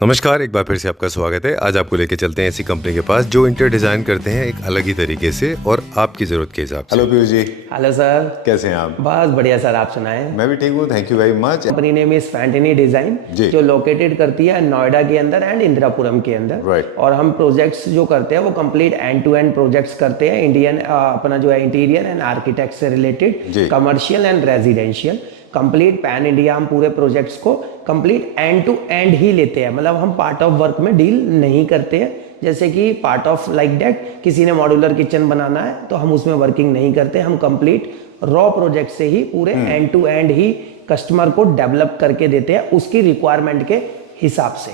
नमस्कार, एक बार फिर से आपका स्वागत है। आज आपको लेके चलते हैं ऐसी कंपनी के पास जो इंटीरियर डिजाइन करते हैं एक अलग ही तरीके से और आपकी जरूरत के हिसाब से। Hello Piyush ji. Hello sir. कैसे हैं आप? बस बढ़िया सर, आप सुनाएं। मैं भी ठीक हूँ, thank you very much. Company name is Fantini design, जो लोकेटेड करती है नोएडा के अंदर एंड इंदिरापुरम के अंदर। राइट। और हम प्रोजेक्ट्स जो करते हैं वो complete end to end projects करते हैं, इंडियन अपना जो है इंटीरियर एंड आर्किटेक्ट से related, commercial and residential, complete pan India. हम पूरे प्रोजेक्ट्स को कंप्लीट एंड टू एंड ही लेते हैं, मतलब हम पार्ट ऑफ वर्क में डील नहीं करते हैं। जैसे कि पार्ट ऑफ लाइक दैट किसी ने मॉड्यूलर किचन बनाना है तो हम उसमें वर्किंग नहीं करते, हम कंप्लीट रॉ प्रोजेक्ट से ही पूरे एंड टू एंड ही कस्टमर को डेवलप करके देते हैं उसकी रिक्वायरमेंट के हिसाब से।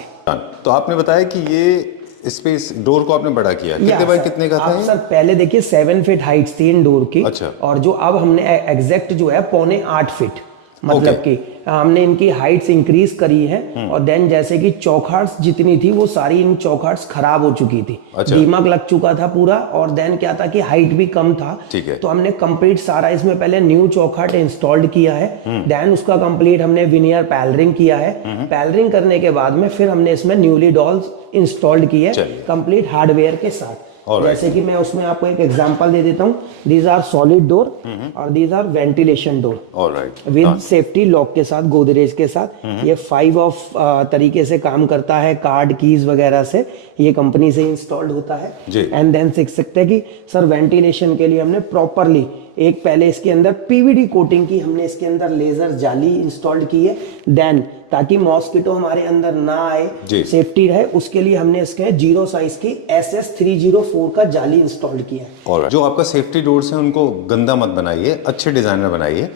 तो आपने बताया कि ये स्पेस डोर को आपने बड़ा किया, कितने बाय कितने का था? सर पहले देखिए 7 फीट हाइट थी इन डोर की। अच्छा। और जो अब हमने एग्जैक्ट जो है 7.25 फीट, मतलब कि हमने इनकी हाइट्स इंक्रीज करी है। और देन जैसे कि चौखट्स जितनी थी वो सारी इन चौखट्स खराब हो चुकी थी। अच्छा। दीमक लग चुका था पूरा। और देन क्या था कि हाइट भी कम था, तो हमने कंप्लीट सारा इसमें पहले न्यू चौखट इंस्टॉल्ड किया है। देन उसका कंप्लीट हमने विनियर पैलरिंग किया है। पैलरिंग करने के बाद में फिर हमने इसमें न्यूली डॉल्स इंस्टॉल्ड की है कंप्लीट हार्डवेयर के साथ। जैसे कि मैं उसमें आपको एक एग्जांपल दे देता हूँ। दीज आर सॉलिड डोर और these are ventilation door with safety lock के साथ, गोदरेज के साथ। ये 5 ऑफ तरीके से काम करता है, कार्ड कीज वगैरह से ये कंपनी से इंस्टॉल्ड होता है। एंड देन सीख सकते हैं कि सर वेंटिलेशन के लिए हमने प्रॉपरली एक पहले इसके अंदर पीवीडी कोटिंग की, हमने इसके अंदर लेजर जाली इंस्टॉल्ड की है। देन ताकि मॉस्किटो हमारे अंदर ना आए, सेफ्टी रहे, उसके लिए हमने इसके 0 साइज की SS304 का जाली इंस्टॉल्ड किया है। जो आपका सेफ्टी डोर्स है उनको गंदा मत बनाइए, अच्छे डिजाइनर बनाइए।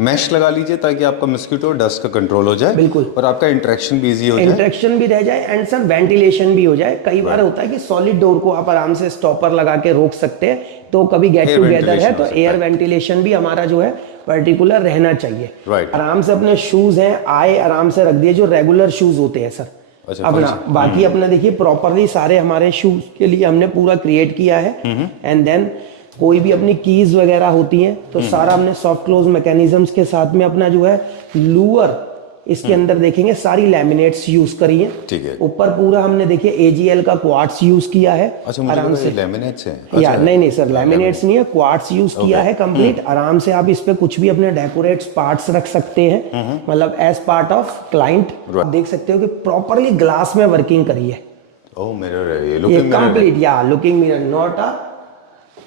मैश लगा लीजिए ताकि आपका मस्कीटो डस्ट का कंट्रोल हो जाए। बिल्कुल। और आपका इंटरेक्शन भी इजी हो जाए, इंटरेक्शन भी रह जाए एंड सर वेंटिलेशन भी हो जाए। कई बार होता है कि सॉलिड डोर को आप आराम से स्टॉपर लगा के रोक सकते हैं, तो कभी गेट टुगेदर है तो एयर वेंटिलेशन भी हमारा जो है पर्टिकुलर रहना चाहिए। आराम से अपने शूज हैं आए आराम से रख दिए, जो रेगुलर शूज होते हैं सर। अपना बाकी अपना देखिए प्रॉपरली सारे हमारे शूज के लिए हमने पूरा क्रिएट किया है। एंड देन कोई भी अपनी कीज वगैरह होती हैं तो सारा हमने सॉफ्ट क्लोज मैकेनिज्म्स के साथ में अपना जो है लूअर इसके अंदर देखेंगे सारी लैमिनेट्स यूज करी है। ठीक है। ऊपर पूरा हमने देखिए AGL का क्वार्ट्स यूज किया है। अच्छा, आराम से लैमिनेट्स हैं? या नहीं सर, लैमिनेट्स नहीं है, क्वार्ट्स यूज किया है कंप्लीट। आराम से आप इस पे कुछ भी अपने डेकोरेट्स पार्ट्स रख सकते हैं, मतलब एज पार्ट ऑफ क्लाइंट। आप देख सकते हो कि प्रॉपरली ग्लास में वर्किंग करी है। ओह मिरर है ये, लुकिंग मिरर कंप्लीट या looking mirror, not a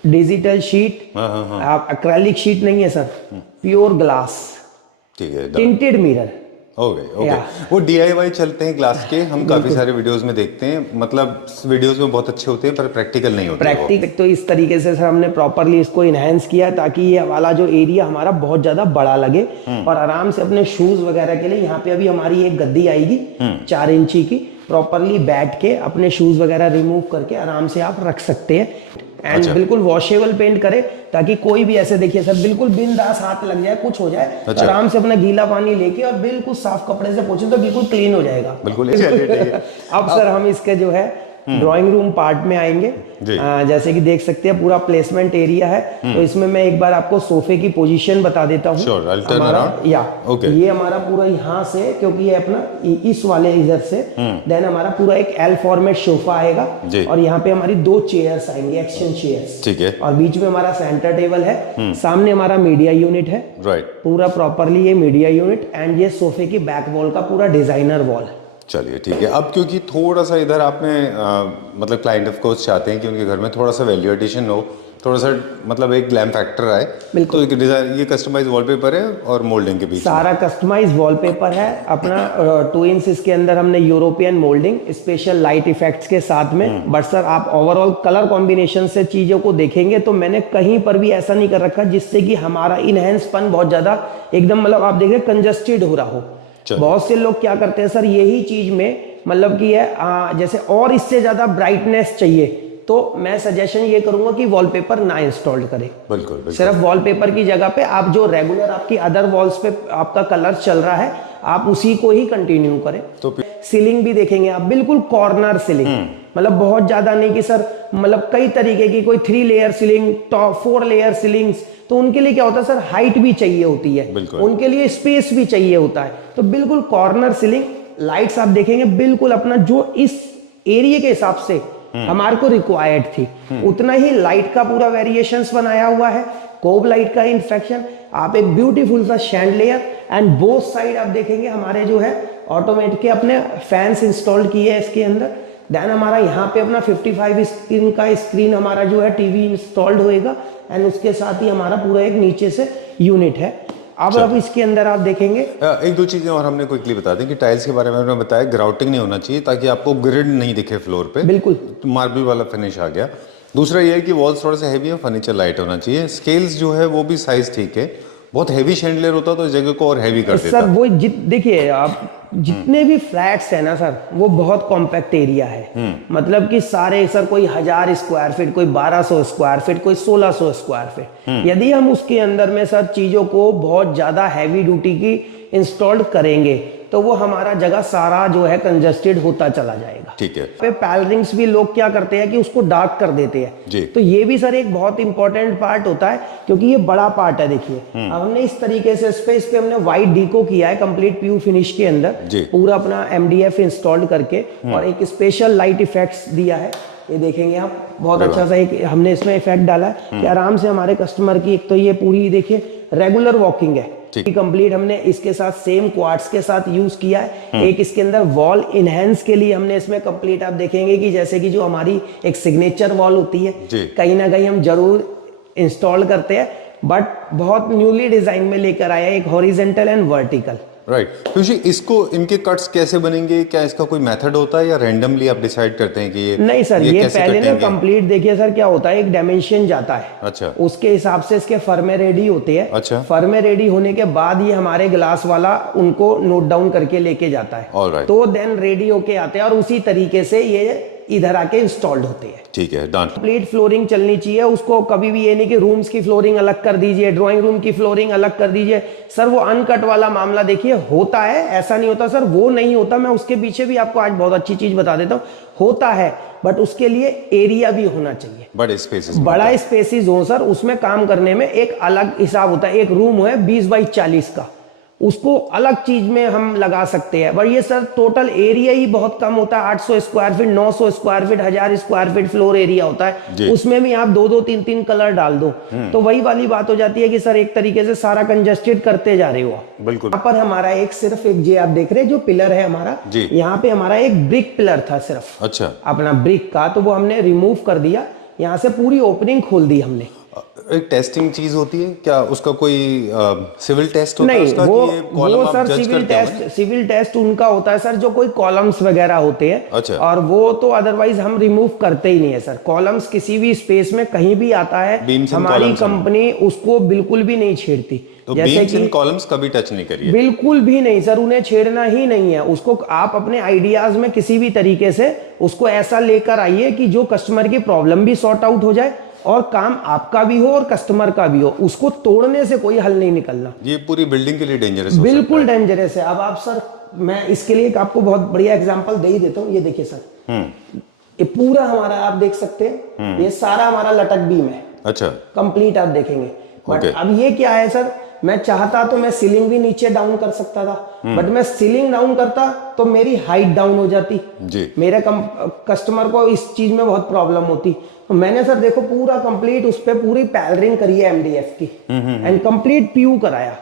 digital sheet, आप एक्रेलिक शीट नहीं है सर, प्योर ग्लास। ठीक है, टिंटेड मिरर। ओके। वो DIY चलते हैं ग्लास के, हम काफी सारे वीडियोस में देखते हैं, मतलब वीडियोस में बहुत अच्छे होते हैं पर प्रैक्टिकल नहीं होते। प्रैक्टिकल तो इस तरीके से सर हमने प्रॉपरली इसको इनहेंस किया ताकि ये वाला जो एरिया हमारा बहुत ज्यादा बड़ा लगे। और आराम से अपने शूज वगैरह के लिए यहाँ पे अभी हमारी एक गद्दी आएगी 4 इंची की, प्रॉपरली बैठ के अपने शूज वगैरह रिमूव करके आराम से आप रख सकते हैं। एंड बिल्कुल वॉशेबल पेंट करे ताकि कोई भी ऐसे देखिए सर बिल्कुल बिंदास हाथ लग जाए कुछ हो जाए, आराम से अपना गीला पानी लेके और बिल्कुल साफ कपड़े से पोंछे तो बिल्कुल क्लीन हो जाएगा। बिल्कुल। अब सर हम इसके जो है ड्राइंग रूम पार्ट में आएंगे। जैसे कि देख सकते हैं पूरा प्लेसमेंट एरिया है, तो इसमें मैं एक बार आपको सोफे की पोजीशन बता देता हूँ। ये हमारा पूरा यहाँ से, क्योंकि ये अपना इस वाले इधर से, देन हमारा पूरा एक L फॉर्मेट सोफा आएगा और यहाँ पे हमारी 2 चेयर्स आएंगी, एक्शन चेयर्स। ठीक है। और बीच में हमारा सेंटर टेबल है, सामने हमारा मीडिया यूनिट है। पूरा प्रॉपरली ये मीडिया यूनिट एंड ये सोफे की बैक वॉल का पूरा डिजाइनर वॉल। चलिए ठीक है। अब क्योंकि थोड़ा सा इधर आपने मतलब क्लाइंट ऑफ कोर्स चाहते हैं कि उनके घर में थोड़ा सा वैल्यू एडिशन हो, थोड़ा सा मतलब एक ग्लैम फैक्टर आए, तो डिजाइन ये कस्टमाइज वॉलपेपर है और मोल्डिंग के बीच सारा कस्टमाइज वॉलपेपर है अपना 2 इंच। इसके अंदर हमने European moulding special light effects के साथ में। बट सर आप ओवरऑल कलर कॉम्बिनेशन से चीजों को देखेंगे तो मैंने कहीं पर भी ऐसा नहीं कर रखा जिससे कि हमारा इनहेंसपन बहुत ज्यादा एकदम मतलब आप देख रहे कंजस्टेड हो रहा हो। बहुत से लोग क्या करते हैं सर यही चीज में मतलब कि है जैसे और इससे ज्यादा ब्राइटनेस चाहिए, तो मैं सजेशन ये करूंगा कि वॉलपेपर ना इंस्टॉल करें। बिल्कुल। सिर्फ वॉलपेपर की जगह पे आप जो रेगुलर आपकी अदर वॉल्स पे आपका कलर चल रहा है आप उसी को ही कंटिन्यू करें। तो सीलिंग भी देखेंगे आप बिल्कुल कॉर्नर सीलिंग, मतलब बहुत ज्यादा नहीं कि सर मतलब कई तरीके की, कोई 3 layer ceiling, top 4 layer ceilings, तो उनके लिए क्या होता है सर हाइट भी चाहिए होती है, उनके लिए स्पेस भी चाहिए होता है। तो बिल्कुल कॉर्नर सीलिंग लाइट्स आप देखेंगे बिल्कुल अपना जो इस एरिया के हिसाब से हमारे को रिक्वायर्ड थी उतना ही लाइट का पूरा वेरिएशंस बनाया हुआ है, कोब लाइट का इन्फेक्शन, आप एक ब्यूटीफुल सा शैंडलियर एंड बोथ साइड आप देखेंगे हमारे जो है ऑटोमेटिक के अपने फैंस इंस्टॉल्ड किए हैं इसके अंदर। देन हमारा यहाँ पे अपना 55 इंच का स्क्रीन हमारा जो है टीवी इंस्टॉल्ड होएगा एंड उसके साथ ही हमारा पूरा एक नीचे से यूनिट है। अब इसके अंदर आप देखेंगे एक दो चीजें और हमने क्विकली बता दें कि टाइल्स के बारे में हमने बताया ग्राउटिंग नहीं होना चाहिए ताकि आपको ग्रिड नहीं दिखे फ्लोर पे, बिल्कुल मार्बल वाला फिनिश आ गया। दूसरा ये है कि वॉल्स थोड़ा सा हैवी है, फर्नीचर लाइट होना चाहिए, स्केल्स जो है वो भी साइज ठीक है। बहुत हैवी शैंडलियर होता तो इस जगह को और हैवी कर देता। सर वो देखिए आप जितने भी फ्लैट्स है ना सर वो बहुत कॉम्पैक्ट एरिया है, मतलब कि सारे सर कोई 1000 स्क्वायर फीट, कोई 1200 स्क्वायर फीट, कोई 1600 स्क्वायर फीट, यदि हम उसके अंदर में सर चीजों को बहुत ज्यादा हैवी ड्यूटी की इंस्टॉल्ड करेंगे तो वो हमारा जगह सारा जो है कंजस्टेड होता चला जाएगा। ठीक है। पे पैलरिंग्स भी लोग क्या करते हैं कि उसको डार्क कर देते हैं, तो ये भी सर एक बहुत इंपॉर्टेंट पार्ट होता है क्योंकि ये बड़ा पार्ट है। देखिए अब हमने इस तरीके से इस पे हमने व्हाइट डीको किया है कंप्लीट प्यू फिनिश के अंदर, पूरा अपना MDF इंस्टॉल्ड करके और एक स्पेशल लाइट इफेक्ट्स दिया है। ये देखेंगे आप बहुत अच्छा सा एक हमने इसमें इफेक्ट डाला है कि आराम से हमारे कस्टमर की एक तो ये पूरी देखिए रेगुलर वॉकिंग है कंप्लीट, हमने इसके साथ सेम क्वार्ट्स के साथ यूज किया है। एक इसके अंदर वॉल इनहेंस के लिए हमने इसमें कंप्लीट आप देखेंगे कि जैसे कि जो हमारी एक सिग्नेचर वॉल होती है कहीं ना कहीं हम जरूर इंस्टॉल करते हैं, बट बहुत न्यूली डिजाइन में लेकर आया है एक horizontal and vertical. Right. Piyush ji इसको इनके कट्स कैसे बनेंगे, क्या इसका कोई मेथड होता है या रैंडमली आप डिसाइड करते हैं कि ये नहीं सर ये पहले ना कंप्लीट देखिए सर क्या होता है एक डायमेंशन जाता है, अच्छा उसके हिसाब से इसके फर्मे रेडी होते हैं, अच्छा फर्मे रेडी होने के बाद ये हमारे ग्लास वाला उनको नोट डाउन करके लेके जाता है, ऑलराइट, तो देन रेडी होके आते हैं और उसी तरीके से ये इधर आके इंस्टॉल्ड होते हैं। ठीक है, डन। कंप्लीट फ्लोरिंग चलनी चाहिए, उसको कभी भी ये नहीं कि रूम्स की फ्लोरिंग अलग कर दीजिए, ड्राइंग रूम की फ्लोरिंग अलग कर दीजिए। सर वो अनकट वाला मामला देखिए होता है, ऐसा नहीं होता सर, वो नहीं होता। मैं उसके पीछे भी आपको आज बहुत अच्छी चीज बता देता हूँ, होता है बट उसके लिए एरिया भी होना चाहिए, बड़े स्पेसेस, बड़ा स्पेसेस हो सर, उसमें काम करने में एक अलग हिसाब होता है। एक रूम है 20 बाई 40 का, उसको अलग चीज में हम लगा सकते हैं, पर ये सर टोटल एरिया ही बहुत कम होता है। 800 square feet, 900 square feet, 1000 square feet floor area होता है, उसमें भी आप 2-2, 3-3 कलर डाल दो तो वही वाली बात हो जाती है कि सर एक तरीके से सारा कंजस्टेड करते जा रहे हो। बिल्कुल। यहाँ पर हमारा एक सिर्फ एक जे आप देख रहे हैं जो पिलर है हमारा, यहाँ पे हमारा एक ब्रिक पिलर था सिर्फ, अच्छा, अपना ब्रिक का, तो वो हमने रिमूव कर दिया, यहाँ से पूरी ओपनिंग खोल दी हमने। एक टेस्टिंग चीज होती है क्या, उसका कोई सिविल टेस्ट होता है उसका? नहीं, कि वो सर सिविल टेस्ट उनका होता है सर, जो कोई कॉलम्स वगैरह होते हैं, अच्छा, और वो तो अदरवाइज हम रिमूव करते ही नहीं है सर। कॉलम्स किसी भी स्पेस में कहीं भी आता है, हमारी कंपनी उसको बिल्कुल भी नहीं छेड़ती। तो बीम्स एंड कॉलम्स कभी टच नहीं करिए, बिल्कुल भी नहीं सर, उन्हें छेड़ना ही नहीं है। उसको आप अपने आइडियाज में किसी भी तरीके से उसको ऐसा लेकर आइए कि जो कस्टमर की प्रॉब्लम भी सॉर्ट आउट हो जाए और काम आपका भी हो और कस्टमर का भी हो, उसको तोड़ने से कोई हल नहीं निकलना। ये पूरी बिल्डिंग के लिए डेंजरस हो, बिल्कुल डेंजरस है। अब आप सर, मैं इसके लिए आपको बहुत बढ़िया एग्जांपल दे ही देता हूँ। ये देखिए सर, ये पूरा हमारा आप देख सकते हैं, ये सारा हमारा लटक बीम है, अच्छा, कंप्लीट आप देखेंगे। बट अब ये क्या है सर, मैं चाहता तो मैं सीलिंग भी नीचे डाउन कर सकता था, बट मैं सीलिंग डाउन करता तो मेरी हाइट डाउन हो जाती जी, मेरे कस्टमर को इस चीज में बहुत प्रॉब्लम होती। तो मैंने सर देखो पूरा कंप्लीट उस पे पूरी पैलरिंग करी है MDF की एंड कंप्लीट प्यू कराया,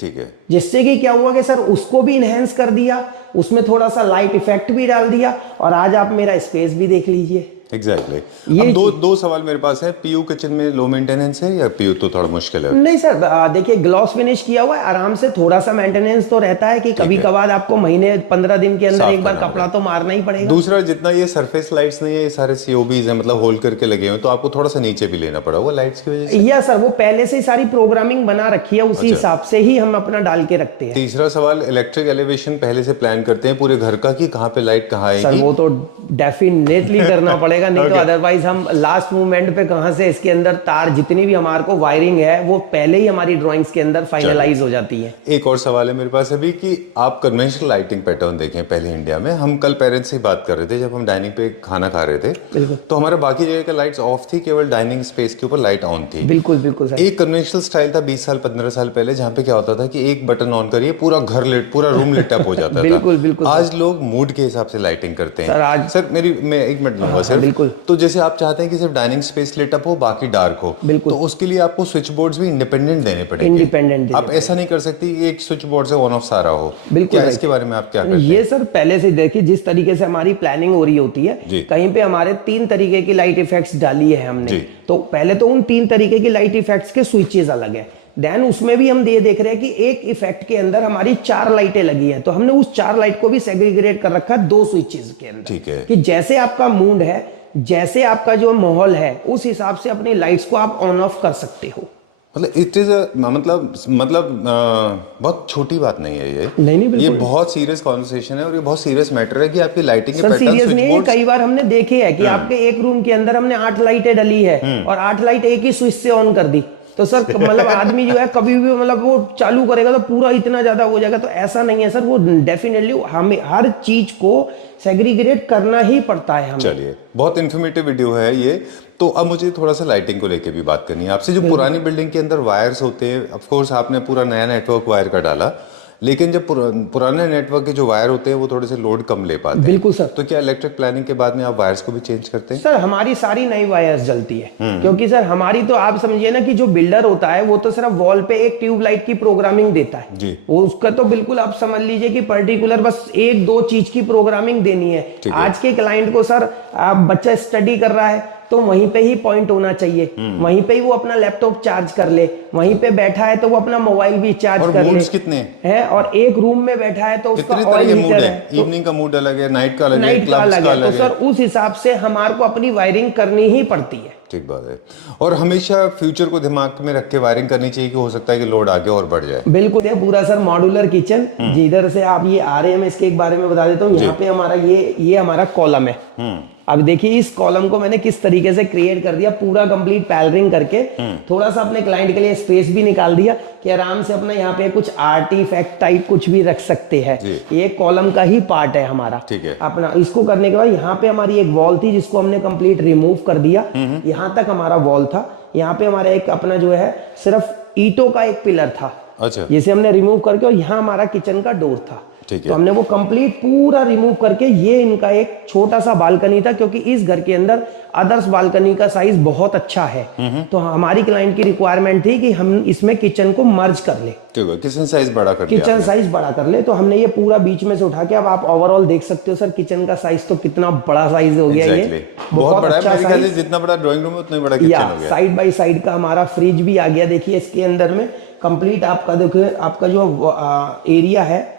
ठीक है, जिससे कि क्या हुआ कि सर उसको भी इनहेंस कर दिया, उसमें थोड़ा सा लाइट इफेक्ट भी डाल दिया, और आज आप मेरा स्पेस भी देख लीजिए। एग्जैक्टली। अब दो सवाल मेरे पास है, पीयू किचन में लो मेंटेनेंस है या पीयू तो थोड़ा मुश्किल है? नहीं सर, देखिए ग्लॉस फिनिश किया हुआ है, आराम से थोड़ा सा मेंटेनेंस तो रहता है कि कभी कभार आपको महीने 15 दिन के अंदर एक बार कपड़ा तो मारना ही पड़ेगा। दूसरा, जितना ये सरफेस लाइट्स नहीं है, ये सारे COBs है, मतलब होल्ड करके लगे हुए, तो आपको थोड़ा सा नीचे भी लेना पड़ा हुआ लाइट्स की वजह से? या सर वो पहले से ही सारी प्रोग्रामिंग बना रखी है, उसी हिसाब से ही हम अपना डाल के रखते हैं। तीसरा सवाल, इलेक्ट्रिक एलिवेशन पहले से प्लान करते हैं पूरे घर का कि कहाँ पे लाइट कहाँ आएगी? सर वो तो डेफिनेटली करना पड़ेगा। पड़ेगा, नहीं तो अदरवाइज हम लास्ट मोमेंट पे कहाँ से इसके अंदर तार जितनी भी हमारे को वायरिंग है वो पहले ही हमारी ड्राइंग्स के अंदर फाइनलाइज हो जाती है। एक और सवाल है मेरे पास अभी कि आप कन्वेंशनल लाइटिंग पैटर्न देखें पहले इंडिया में, हम कल पेरेंट्स से बात कर रहे थे जब हम डाइनिंग पे खाना खा रहे थे, तो हमारे बाकी जगह का लाइट्स ऑफ थी, केवल डाइनिंग स्पेस के ऊपर लाइट ऑन थी। बिल्कुल बिल्कुल सर। एक कन्वेंशनल स्टाइल था 20 साल 15 साल पहले, जहाँ पे क्या होता था कि एक बटन ऑन करिए पूरा घर लिट, पूरा रूम लिट अप हो जाता था। बिल्कुल बिल्कुल। आज लोग मूड के हिसाब से लाइटिंग करते हैं। सर आज सर मैं 1 मिनट लूंगा सर। बिल्कुल। तो जैसे आप चाहते हैं कि सिर्फ डाइनिंग स्पेस लिट अप हो बाकी डार्क हो, बिल्कुल, तो उसके लिए आपको स्विच बोर्ड्स भी इंडिपेंडेंट देने पड़ेंगे। इंडिपेंडेंट आप ऐसा नहीं कर सकती कि एक स्विच बोर्ड से ऑन ऑफ सारा हो। बिल्कुल। क्या इसके बारे में आप क्या करते हैं? ये सर पहले से देखिए जिस तरीके से हमारी प्लानिंग हो रही होती है, कहीं पे हमारे 3 तरीके की लाइट इफेक्ट्स डाली है हमने, तो पहले तो उन 3 तरीके की लाइट इफेक्ट्स के स्विचेस अलग है, देन उसमें भी हम ये देख रहे हैं कि एक इफेक्ट के अंदर हमारी 4 लाइटें लगी हैं, तो हमने उस 4 लाइट को भी सेग्रीगेट कर रखा है 2 स्विचेस के अंदर। ठीक है। कि जैसे आपका मूड है, जैसे आपका जो माहौल है, उस हिसाब से अपनी लाइट्स को आप ऑन ऑफ कर सकते हो। मतलब इट इज बहुत छोटी बात नहीं है ये। नहीं ये बहुत सीरियस कॉन्वर्सेशन है और ये बहुत सीरियस मैटर है कि आपकी लाइटिंग के सर पैटर्न सीरियस नहीं है, कई बार हमने देखे है कि आपके एक रूम के अंदर हमने 8 लाइटें डली है और 8 लाइट एक ही स्विच से ऑन कर दी, तो सर मतलब आदमी जो है कभी भी मतलब वो चालू करेगा तो पूरा इतना ज्यादा हो जाएगा, तो ऐसा नहीं है सर। वो डेफिनेटली हमें हर चीज को सेग्रीगेट करना ही पड़ता है हमें। चलिए, बहुत इन्फॉर्मेटिव वीडियो है ये। तो अब मुझे थोड़ा सा लाइटिंग को लेके भी बात करनी है आपसे। जो पुरानी बिल्डिंग के अंदर वायर्स होते हैं, ऑफ कोर्स आपने पूरा नया नेटवर्क वायर का डाला, लेकिन जब पुराने नेटवर्क के जो वायर होते हैं वो थोड़े से लोड कम ले पाते हैं। बिल्कुल सर। तो क्या इलेक्ट्रिक प्लानिंग के बाद में आप वायर्स को भी चेंज करते हैं? सर हमारी सारी नई वायर्स जलती है, क्योंकि सर हमारी तो आप समझिए ना कि जो बिल्डर होता है वो तो सिर्फ वॉल पे एक ट्यूबलाइट की प्रोग्रामिंग देता है जी। वो उसका तो बिल्कुल आप समझ लीजिए कि पर्टिकुलर बस 1-2 चीज की प्रोग्रामिंग देनी है। आज के क्लाइंट को सर आप बच्चा स्टडी कर रहा है तो वहीं पे ही पॉइंट होना चाहिए, वहीं पे ही वो अपना लैपटॉप चार्ज कर ले, वहीं पे बैठा है तो वो अपना मोबाइल भी चार्ज कर ले। कितने हैं और एक रूम में बैठा है तो उसका ऑयल हीटर है, इवनिंग का मूड अलग है, नाइट का अलग है, नाइट का अलग है, तो सर उस हिसाब से हमारे को अपनी वायरिंग करनी ही पड़ती है। ठीक बात है। और हमेशा फ्यूचर को दिमाग में रख के वायरिंग करनी चाहिए कि हो सकता है कि लोड आगे और बढ़ जाए। बिल्कुल। ये पूरा सर मॉड्यूलर किचन जिधर से आप ये आ रहे हैं, मैं इसके एक बारे में बता देता हूँ। यहाँ पे हमारा ये हमारा कॉलम है। अब देखिए इस कॉलम को मैंने किस तरीके से क्रिएट कर दिया, पूरा कंप्लीट पैनलिंग करके थोड़ा सा अपने क्लाइंट के लिए स्पेस भी निकाल दिया कि आराम से अपना यहाँ पे कुछ आर्टिफैक्ट टाइप कुछ भी रख सकते हैं। ये कॉलम का ही पार्ट है हमारा। ठीक है। अपना इसको करने के बाद यहाँ पे हमारी एक वॉल थी जिसको हमने कंप्लीट रिमूव कर दिया। यहाँ तक हमारा वॉल था। यहाँ पे हमारा एक अपना जो है सिर्फ ईंटों का एक पिलर था। अच्छा। जिसे हमने रिमूव करके, और यहाँ हमारा किचन का डोर था। ठीक है। तो हमने वो कंप्लीट पूरा रिमूव करके, ये इनका एक छोटा सा बालकनी था क्योंकि इस घर के अंदर अदर्स बालकनी का साइज बहुत अच्छा है, तो हमारी क्लाइंट की रिक्वायरमेंट थी कि हम इसमें किचन को मर्ज कर ले। किचन साइज बड़ा कर लिया। किचन साइज बड़ा कर ले, तो हमने ये पूरा बीच में से उठा के, अब आप ओवरऑल देख सकते हो सर किचन का साइज तो कितना बड़ा साइज हो गया। ये बहुत बड़ा है, मेरे ख्याल से जितना बड़ा ड्राइंग रूम है उतना बड़ा किचन हो गया। साइड बाय साइड का हमारा फ्रिज भी आ गया। देखिए इसके अंदर में कंप्लीट आपका देखिए आपका जो एरिया है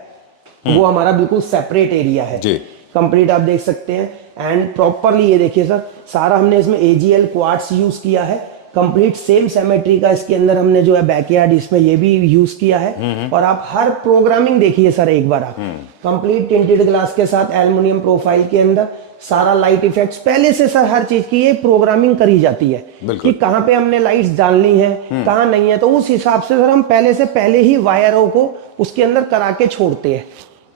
वो हमारा बिल्कुल सेपरेट एरिया है जी। कंप्लीट आप देख सकते हैं एंड प्रॉपरली ये देखिए सर सारा हमने इसमें AGL क्वार्ट्स यूज किया है। कंप्लीट सेम सिमेट्री का इसके अंदर हमने जो है बैकयार्ड इसमें ये भी यूज किया है। और आप हर प्रोग्रामिंग देखिए सर एक बार आप कंप्लीट टिंटेड ग्लास के साथ एल्युमिनियम प्रोफाइल के अंदर सारा लाइट इफेक्ट्स पहले से सर हर चीज की ये प्रोग्रामिंग करी जाती है कि कहाँ पे हमने लाइट्स डालनी है कहाँ नहीं है, तो उस हिसाब से सर हम पहले ही वायरों को उसके अंदर करा के छोड़ते हैं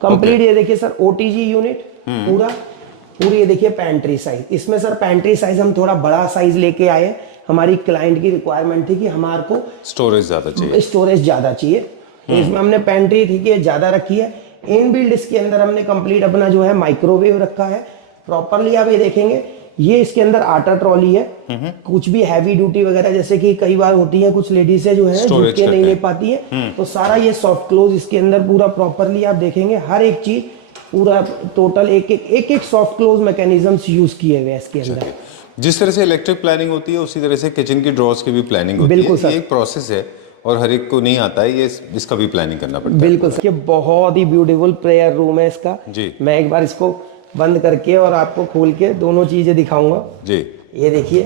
कंप्लीट। ये देखिए सर OTG यूनिट पूरी ये देखिए पेंट्री साइज। इसमें सर पेंट्री साइज हम थोड़ा बड़ा साइज लेके आए। हमारी क्लाइंट की रिक्वायरमेंट थी कि हमारे को स्टोरेज ज्यादा चाहिए, तो इसमें हमने पेंट्री थी कि ज्यादा रखी है। इनबिल्ड इसके अंदर हमने कंप्लीट अपना जो है माइक्रोवेव रखा है प्रॉपरली। आप ये देखेंगे ये इसके अंदर आटा ट्रॉली है। कुछ भी हैवी ड्यूटी वगैरह जैसे कि कई बार होती है कुछ लेडीज जो है झुक के नहीं ले पाती है, तो सारा ये सॉफ्ट क्लोज इसके अंदर पूरा प्रॉपरली आप देखेंगे हर एक चीज पूरा टोटल एक सॉफ्ट क्लोज मैकेनिज्म्स यूज किए हुए इसके अंदर। जिस तरह से इलेक्ट्रिक प्लानिंग होती है उसी तरह से किचन की ड्रॉर्स की भी प्लानिंग होती है। ये एक प्रोसेस है और हर एक को नहीं आता है, ये इसका भी प्लानिंग करना पड़ता है। बिल्कुल सर, ये बहुत ही ब्यूटीफुल प्रेयर रूम है इसका जी। मैं एक बार इसको बंद करके और आपको खोल के दोनों चीजें दिखाऊंगा जी। ये देखिए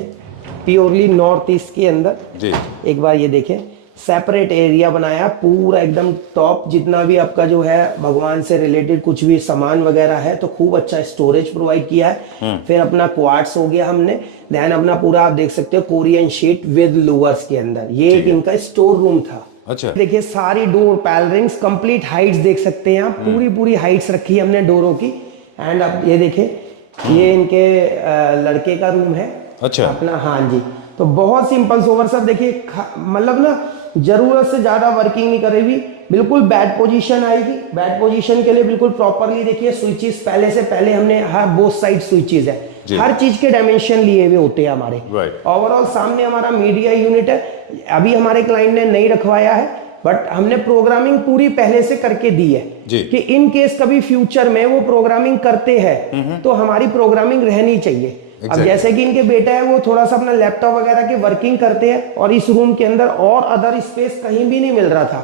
प्योरली नॉर्थ ईस्ट के अंदर जी। एक बार ये देखें सेपरेट एरिया बनाया पूरा एकदम टॉप, जितना भी आपका जो है भगवान से रिलेटेड कुछ भी सामान वगैरह है तो खूब अच्छा स्टोरेज प्रोवाइड किया है। फिर अपना क्वार्ट्स हो गया हमने, देन अपना पूरा आप देख सकते हो कोरियन शीट विद लूवर्स के अंदर, ये एक इनका स्टोर रूम था। अच्छा, देखिए सारी डोर पैनलिंग्स कंप्लीट हाइट्स देख सकते हैं आप, पूरी हाइट्स रखी है हमने डोरों की। एंड अब ये देखें, ये इनके लड़के का रूम है। अच्छा, अपना, हाँ जी। तो बहुत सिंपल सोवर सब देखिए, मतलब ना जरूरत से ज्यादा वर्किंग नहीं करेगी, बिल्कुल बेड पोजीशन आएगी। बेड पोजीशन के लिए बिल्कुल प्रॉपरली देखिए स्विचेस पहले से पहले हमने हर बोथ साइड स्विचेस है, हर चीज के डायमेंशन लिए हुए होते हैं हमारे। ओवरऑल सामने हमारा मीडिया यूनिट है, अभी हमारे क्लाइंट ने नहीं रखवाया है बट हमने प्रोग्रामिंग पूरी पहले से करके दी है कि इन केस कभी फ्यूचर में वो प्रोग्रामिंग करते हैं तो हमारी प्रोग्रामिंग रहनी चाहिए। अब जैसे कि इनके बेटा है वो थोड़ा सा अपना लैपटॉप वगैरह की वर्किंग करते हैं और इस रूम के अंदर और अदर स्पेस कहीं भी नहीं मिल रहा था,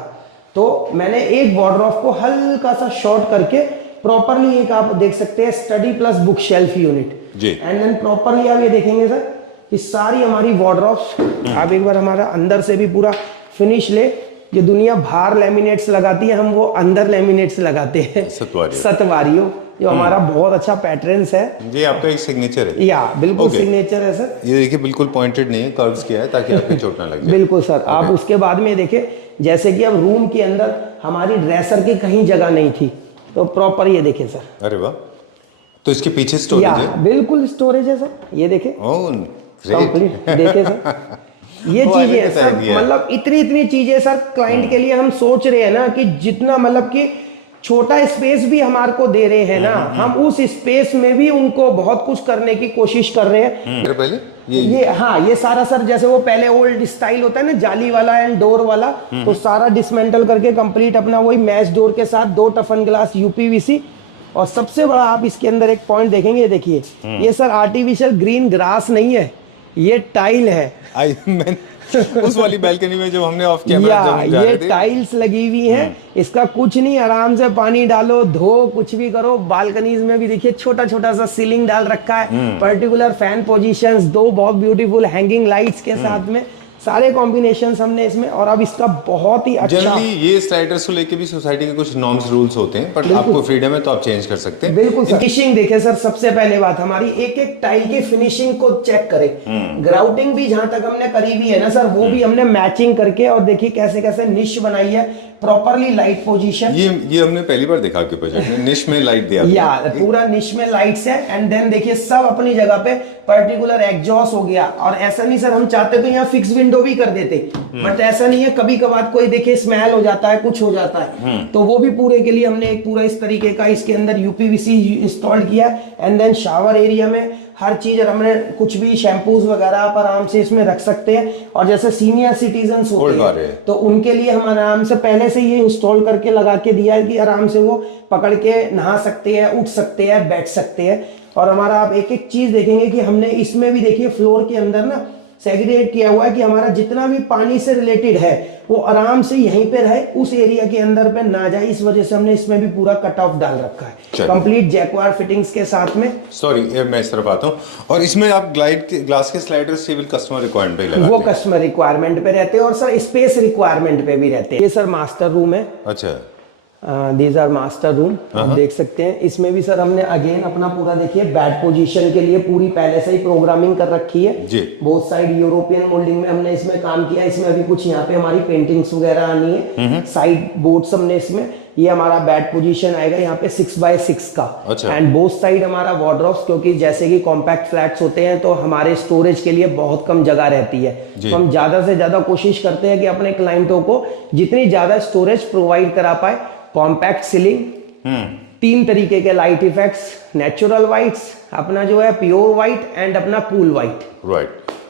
तो मैंने एक वार्डरोब को हल्का सा शॉर्ट करके प्रॉपरली एक आप देख सकते हैं study plus book shelf unit, and then properly आप ये देखेंगे सर कि सारी हमारी वार्डरोब्स, आप एक बार हमारा अंदर से भी पूरा फिनिश ले, जो दुनिया बाहर लैमिनेट्स लगाती है हम वो अंदर लैमिनेट्स लगाते हैं, सतवारियों, जो हमारा बहुत अच्छा पैटर्न्स है। ये आपका एक सिग्नेचर है? या बिल्कुल सिग्नेचर है सर। ये देखिए बिल्कुल पॉइंटेड नहीं है, कर्व्स किया है ताकि आपको चोट ना लगे। बिल्कुल सर। आप उसके बाद में देखिए जैसे कि अब रूम के अंदर हमारी ड्रेसर की कहीं जगह नहीं थी तो प्रॉपर ये देखिए सर। अरे वाह, तो इसके पीछे स्टोरेज है? बिल्कुल स्टोरेज है सर, ये देखे कंप्लीट, देखे सर ये चीजें है सर, मतलब इतनी चीजें सर क्लाइंट के लिए हम सोच रहे हैं ना कि जितना मतलब कि छोटा स्पेस भी हमारे को दे रहे हैं ना, हम उस स्पेस में भी उनको बहुत कुछ करने की कोशिश कर रहे हैं। पहले ये हाँ, ये सारा सर जैसे वो पहले ओल्ड स्टाइल होता है ना जाली वाला एंड डोर वाला, तो सारा डिसमेंटल करके कंप्लीट अपना वही मैच डोर के साथ 2 टफन ग्लास यूपीवीसी। और सबसे बड़ा आप इसके अंदर एक पॉइंट देखेंगे, देखिए ये सर आर्टिफिशियल ग्रीन ग्रास नहीं है, ये टाइल है। उस वाली बैल्कनी में जो हमने ऑफ कैमरा ये टाइल्स लगी हुई हैं, इसका कुछ नहीं, आराम से पानी डालो, धो, कुछ भी करो। बालकनीज में भी देखिए छोटा छोटा सा सीलिंग डाल रखा है, पर्टिकुलर फैन पोजीशंस, 2 बहुत ब्यूटीफुल हैंगिंग लाइट्स के साथ में, सारे कॉम्बिनेशंस हमने इसमें। और अब इसका बहुत ही अच्छा, जनरली ये स्लाइडर्स को लेके भी सोसाइटी के कुछ नॉर्म्स रूल्स होते हैं, पर आपको फ्रीडम है तो आप चेंज कर सकते हैं। बिल्कुल। फिनिशिंग देखे सर, सबसे पहले बात हमारी एक टाइल की फिनिशिंग को चेक करें। ग्राउटिंग भी जहां तक हमने करी हुई है ना सर, वो भी हमने मैचिंग करके, और देखिए कैसे कैसे निश बनाई है, प्रॉपरली लाइट पोजीशन। ये हमने पहली बार देखा आपके प्रोजेक्ट में, निश में लाइट दिया या पूरा निश में लाइट्स है। एंड देन देखिए सब अपनी जगह पे, पर्टिकुलर एग्जॉस्ट हो गया। और ऐसा नहीं सर, हम चाहते तो यहाँ फिक्स विंडो भी कर देते, बट ऐसा नहीं है, कभी कभार कोई देखिए स्मेल हो जाता है, कुछ हो जाता है, तो वो भी पूरे के लिए हमने एक पूरा इस तरीके का इसके अंदर यूपीवीसी इंस्टॉल किया। एंड देन शावर एरिया में हर चीज, हमने कुछ भी शैम्पूज वगैरह आप आराम से इसमें रख सकते हैं। और जैसे सीनियर सिटीजन्स होते हैं तो उनके लिए हम आराम से पहले से ये इंस्टॉल करके लगा के दिया है कि आराम से वो पकड़ के नहा सकते हैं, उठ सकते हैं, बैठ सकते हैं। और हमारा आप एक एक चीज देखेंगे कि हमने इसमें भी देखिए फ्लोर के अंदर ना सेग्रीगेट किया हुआ है कि हमारा जितना भी पानी से रिलेटेड है वो आराम से यहीं पे रहे, उस एरिया के अंदर पे ना जाए। इस वजह से हमने इसमें भी पूरा कट ऑफ डाल रखा है, कंप्लीट जैक्वार फिटिंग्स के साथ में। सॉरी मैं इस तरफ आता हूँ। और इसमें आप ग्लास के स्लाइडर्स केवल कस्टमर रिक्वायरमेंट पे लगाते हैं? वो कस्टमर रिक्वायरमेंट पे रहते हैं और सर स्पेस रिक्वायरमेंट पे भी रहते हैं। ये सर मास्टर रूम है। अच्छा, दीज आर मास्टर रूम, आप देख सकते हैं। इसमें भी सर हमने अगेन अपना पूरा देखिए बेड पोजीशन के लिए पूरी पहले से ही प्रोग्रामिंग कर रखी है जी। बोथ साइड यूरोपियन मोल्डिंग में हमने इसमें काम किया। इसमें अभी कुछ यहाँ पे हमारी पेंटिंग्स वगैरह आनी है, साइड बोर्ड्स हमने इसमें। ये हमारा बेड पोजीशन आएगा यहाँ पे 6x6 का। अच्छा। एंड बोथ साइड हमारा वार्डरोब्स, क्योंकि जैसे कि कॉम्पैक्ट फ्लैट्स होते हैं तो हमारे स्टोरेज के लिए बहुत कम जगह रहती है, तो हम ज्यादा से ज्यादा कोशिश करते हैं कि अपने क्लाइंटों को जितनी ज्यादा स्टोरेज प्रोवाइड करा पाए। कॉम्पैक्ट सीलिंग, 3 तरीके के लाइट इफेक्ट्स, नेचुरल व्हाइट्स, अपना जो है प्योर व्हाइट एंड अपना कूल व्हाइट। राइट,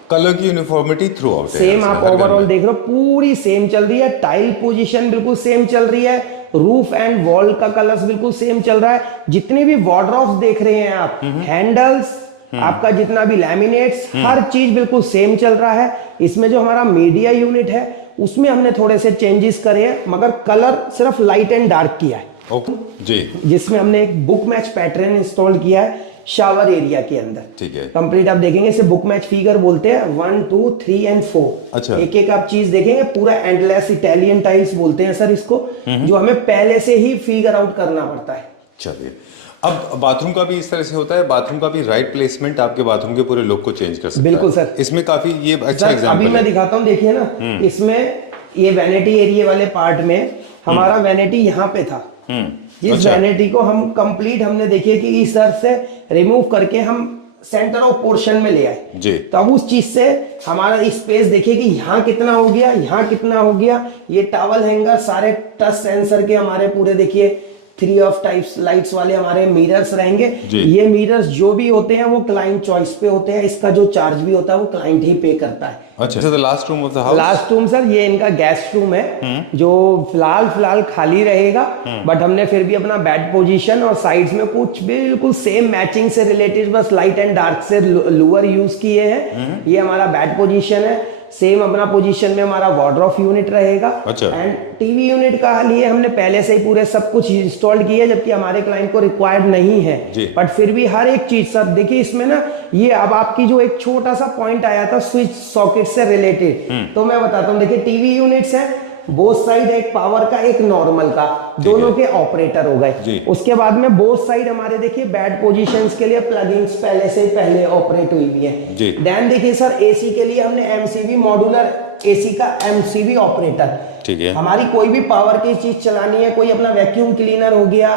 कलर की यूनिफॉर्मिटी थ्रू आउट सेम आप ओवरऑल देख रहे हो, पूरी सेम चल रही है। टाइल पोजीशन बिल्कुल सेम चल रही है, रूफ एंड वॉल का कलर्स बिल्कुल सेम चल रहा है। जितनी भी वार्डरोब्स देख रहे हैं आप, हैंडल्स, आपका जितना भी लैमिनेट्स, हर चीज बिल्कुल सेम चल रहा है। इसमें जो हमारा मीडिया यूनिट है उसमें हमने थोड़े से चेंजेस करे हैं, मगर कलर सिर्फ लाइट एंड डार्क किया है। ओके जी। जिसमें हमने एक बुक मैच पैटर्न इंस्टॉल किया है। शावर एरिया के अंदर। ठीक है। कंप्लीट आप देखेंगे इसे बुक मैच फिगर बोलते हैं, 1 2 3 एंड 4। अच्छा। एक एक आप चीज देखेंगे, पूरा एंडलेस इटालियन टाइल्स बोलते हैं सर इसको, जो हमें पहले से ही फिगर आउट करना पड़ता है। चलिए, अब बाथरूम का भी इस तरह से होता है, बाथरूम का भी राइट प्लेसमेंट आपके बाथरूम के पूरे लुक को चेंज कर सकता है। बिल्कुल सर। इसमें काफी ये अच्छा एग्जांपल अभी मैं दिखाता हूँ, देखिए ना, इसमें ये वैनिटी एरिया वाले पार्ट में हमारा वैनिटी यहाँ पे था। जिस वैनिटी को हम कंप्लीट हमने देखिए कि इस तरह से रिमूव करके हम सेंटर ऑफ पोर्शन में ले आए जी। तो अब उस चीज से हमारा स्पेस देखिए कि यहाँ कितना हो गया, यहाँ कितना हो गया। ये टॉवल हैंगर सारे टच सेंसर के हमारे पूरे देखिए 3 ऑफ टाइप्स लाइट्स वाले हमारे मिरर्स रहेंगे। ये मिरर्स जो भी होते हैं वो क्लाइंट चॉइस पे होते हैं, इसका जो चार्ज भी होता है वो क्लाइंट ही पे करता है। अच्छा, तो last room of the house. Last room sir ये इनका गेस्ट रूम है, जो फिलहाल खाली रहेगा, बट हमने फिर भी अपना बेड पोजीशन और साइड्स में कुछ बिल्कुल सेम मैचिंग से रिलेटेड बस लाइट एंड डार्क से लूअर यूज किए हैं। ये हमारा बेड पोजीशन है, सेम अपना पोजीशन में हमारा वार्डरोब यूनिट रहेगा। अच्छा। एंड टीवी यूनिट का लिए हमने पहले से ही पूरे सब कुछ इंस्टॉल किया है, जबकि हमारे क्लाइंट को रिक्वायर्ड नहीं है, बट फिर भी हर एक चीज सर देखिए इसमें ना, ये अब आपकी जो एक छोटा सा पॉइंट आया था स्विच सॉकेट से रिलेटेड, तो मैं बताता हूँ। देखिए टीवी यूनिट्स है बोथ साइड, एक पावर का एक नॉर्मल का, दोनों के ऑपरेटर हो गए। उसके बाद में बोथ साइड हमारे देखिए बेड पोजीशंस के लिए प्लगइन्स पहले ऑपरेट हुई हुई है। देन देखिए सर एसी के लिए हमने एमसीबी मॉड्यूलर एसी का एमसीबी ऑपरेटर। ठीक है। हमारी कोई भी पावर की चीज चलानी है, कोई अपना वैक्यूम क्लीनर हो गया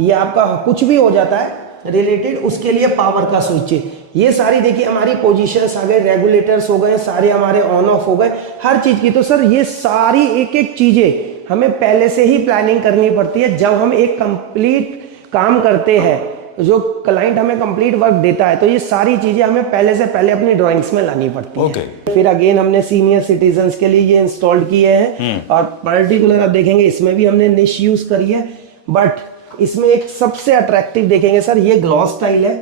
या आपका कुछ भी हो जाता है रिलेटेड, उसके लिए पावर का स्विच है। ये सारी देखिए हमारी पोजीशंस आ गए, रेगुलेटर्स हो गए, सारे हमारे ऑन ऑफ हो गए, हर चीज की। तो सर ये सारी एक एक चीजें हमें पहले से ही प्लानिंग करनी पड़ती है। जब हम एक कंप्लीट काम करते हैं, जो क्लाइंट हमें कंप्लीट वर्क देता है, तो ये सारी चीजें हमें पहले से पहले अपनी ड्राइंग्स में लानी पड़ती है। फिर अगेन हमने सीनियर सिटीजन्स के लिए ये इंस्टॉल्ड किए हैं, और पर्टिकुलर आप देखेंगे इसमें भी हमने निश यूज करी है। बट इसमें एक सबसे अट्रैक्टिव देखेंगे सर, ये ग्लॉस स्टाइल है,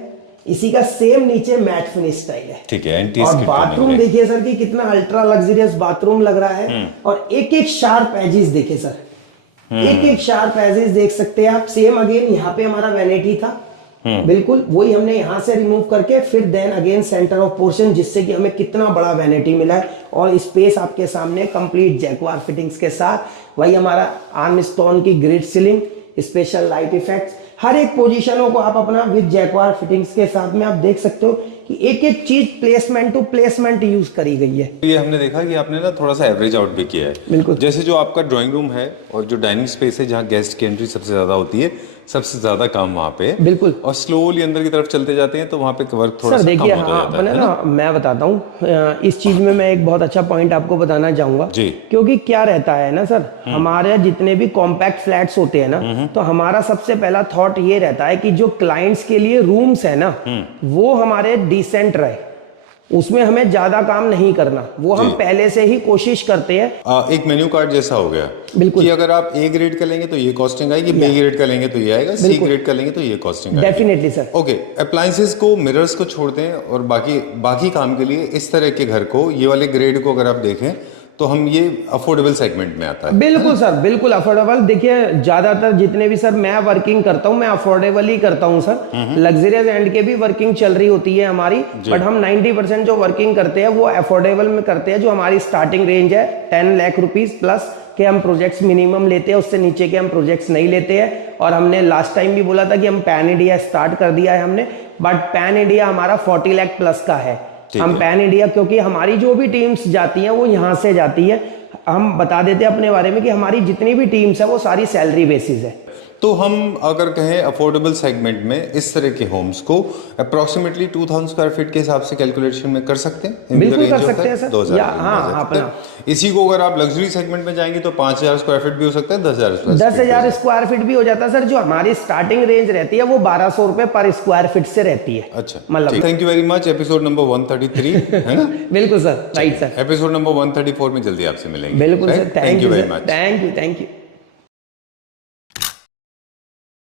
इसी का सेम नीचे मैट फिनिश स्टाइल है। ठीक है। और बाथरूम देखिए सर कि कितना अल्ट्रा लग्जरियस बाथरूम लग रहा है, और एक एक शार्प एजेस देखिए सर, एक एक शार्प एजेस देख सकते हैं आप। सेम अगेन यहाँ पे हमारा वैनिटी था, बिल्कुल वही हमने यहाँ से रिमूव करके फिर then again centre of portion, जिससे कि हमें कितना बड़ा वैनिटी मिला है। और स्पेस आपके सामने कंप्लीट जैक्वार फिटिंग्स के साथ, वही हमारा आर्म स्टोन की grid ceiling, special light effects, हर एक पोजीशनों को आप अपना विद जैक्वार फिटिंग्स के साथ में आप देख सकते हो कि एक एक चीज प्लेसमेंट टू प्लेसमेंट यूज करी गई है। ये हमने देखा कि आपने ना थोड़ा सा एवरेज आउट भी किया है। बिल्कुल। जैसे जो आपका ड्राइंग रूम है और जो डाइनिंग स्पेस है, जहाँ गेस्ट की एंट्री सबसे ज्यादा होती है, सबसे ज्यादा काम वहाँ पे है। बिल्कुल। और स्लोली अंदर की तरफ चलते जाते हैं तो वहाँ पे वर्क थोड़ा सा देखिए, कम होता हाँ, जाता है ना मैं बताता हूँ इस चीज में, मैं एक बहुत अच्छा पॉइंट आपको बताना चाहूंगा जी। क्योंकि क्या रहता है ना सर, हमारे जितने भी कॉम्पैक्ट फ्लैट्स होते हैं ना, तो हमारा सबसे पहला थॉट ये रहता है कि जो क्लाइंट्स के लिए रूम्स है ना, वो हमारे डिसेंट रहे, उसमें हमें ज्यादा काम नहीं करना, वो हम पहले से ही कोशिश करते हैं। एक मेन्यू कार्ड जैसा हो गया। बिल्कुल। कि अगर आप ए ग्रेड का लेंगे तो ये कॉस्टिंग आएगी, बी ग्रेड का लेंगे तो ये आएगा, सी ग्रेड का लेंगे तो ये कॉस्टिंग आएगी। Definitely sir. ओके, अप्लायंसेस को, मिरर्स को छोड़ दें और बाकी काम के लिए इस तरह के घर को, ये वाले ग्रेड को अगर आप देखें तो हम ये अफोर्डेबल सेगमेंट में आता है। बिल्कुल सर, बिल्कुल अफोर्डेबल। देखिए ज्यादातर जितने भी सर मैं वर्किंग करता हूँ, मैं अफोर्डेबल ही करता हूँ सर। लग्जरियस एंड के भी वर्किंग चल रही होती है हमारी, बट हम 90% जो वर्किंग करते हैं वो अफोर्डेबल में करते हैं। जो हमारी स्टार्टिंग रेंज है 10 लाख रुपीज प्लस के हम प्रोजेक्ट्स मिनिमम लेते हैं, उससे नीचे के हम प्रोजेक्ट्स नहीं लेते हैं। और हमने लास्ट टाइम भी बोला था कि हम पैन इंडिया स्टार्ट कर दिया है हमने, बट पैन इंडिया हमारा 40 लाख प्लस का है। हम पैन इंडिया, क्योंकि हमारी जो भी टीम्स जाती हैं वो यहाँ से जाती है। हम बता देते हैं अपने बारे में कि हमारी जितनी भी टीम्स है वो सारी सैलरी बेसिस है। तो हम अगर कहें अफोर्डेबल सेगमेंट में इस तरह के होम्स को अप्रोक्सीमेटली 2000 स्क्वायर फीट के हिसाब से कैलकुलेशन में कर सकते हैं। बिल्कुल कर सकते हैं सर। 2000। हाँ, अपना इसी को अगर आप लग्जरी सेगमेंट में जाएंगे तो 5000 स्क्वायर फीट भी हो सकता है, 10,000 स्क्वायर फीट भी हो जाता है सर। जो हमारी स्टार्टिंग रेंज रहती है वो 1200 रुपए पर स्क्वायर फीट से रहती है। अच्छा, मतलब thank you very much. Episode number 133 है ना? बिल्कुल sir, right sir. Episode number 134 में जल्दी आपसे मिलेंगे। बिल्कुल sir, thank you very much. Thank you.